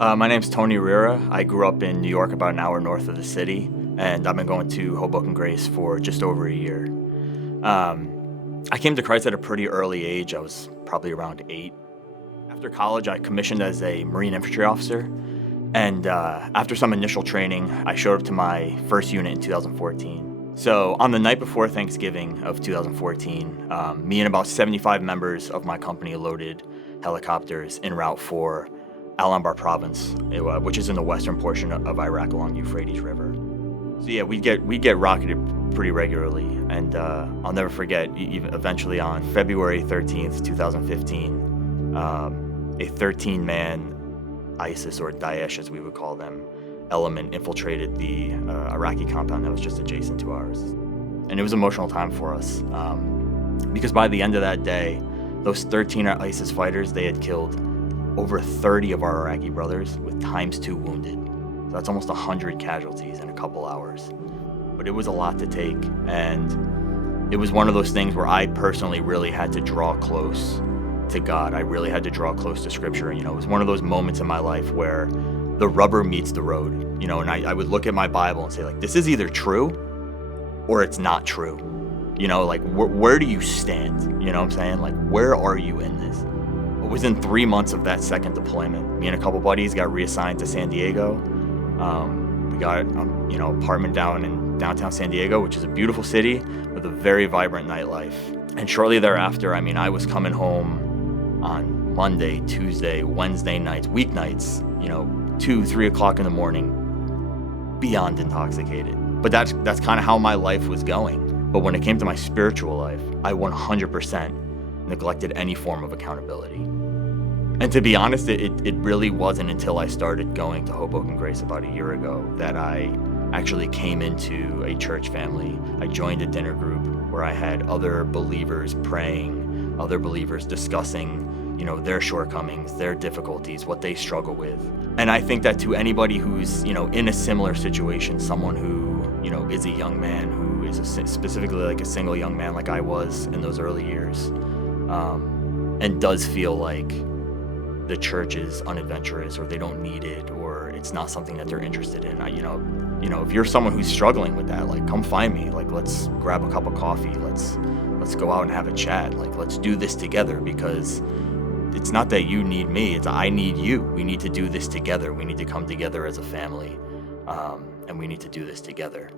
My name's Tony Riera. I grew up in New York, about an hour north of the city, and I've been going to Hoboken Grace for just over a year. I came to Christ at a pretty early age. I was probably around 8. After college, I commissioned as a Marine infantry officer, and after some initial training, I showed up to my first unit in 2014. So on the night before Thanksgiving of 2014, me and about 75 members of my company loaded helicopters en route for Al-Anbar province, which is in the western portion of Iraq along the Euphrates River. So yeah, we'd get rocketed pretty regularly, and I'll never forget, eventually on February 13th, 2015, a 13-man ISIS, or Daesh as we would call them, element infiltrated the Iraqi compound that was just adjacent to ours. And it was an emotional time for us, because by the end of that day, those 13 ISIS fighters, they had killed over 30 of our Iraqi brothers with ×2 wounded. So that's almost 100 casualties in a couple hours. But it was a lot to take, and it was one of those things where I personally really had to draw close to God. I really had to draw close to Scripture. It was one of those moments in my life where the rubber meets the road, and I would look at my Bible and say, like, this is either true or it's not true. Where do you stand? You know what I'm saying? Like, where are you in this? Within 3 months of that second deployment, me and a couple buddies got reassigned to San Diego. We got an apartment down in downtown San Diego, which is a beautiful city with a very vibrant nightlife. And shortly thereafter, I was coming home on Monday, Tuesday, Wednesday nights, weeknights, 2, 3 o'clock in the morning, beyond intoxicated. But that's kind of how my life was going. But when it came to my spiritual life, I 100% neglected any form of accountability. And to be honest, it really wasn't until I started going to Hoboken Grace about a year ago that I actually came into a church family. I joined a dinner group where I had other believers praying, other believers discussing, their shortcomings, their difficulties, what they struggle with. And I think that to anybody who's, in a similar situation, someone who, is a young man, who is specifically like a single young man like I was in those early years, and does feel like the church is unadventurous, or they don't need it, or it's not something that they're interested in. If you're someone who's struggling with that, like, come find me. Like, let's grab a cup of coffee. Let's go out and have a chat. Like, let's do this together, because it's not that you need me, it's I need you. We need to do this together. We need to come together as a family, and we need to do this together.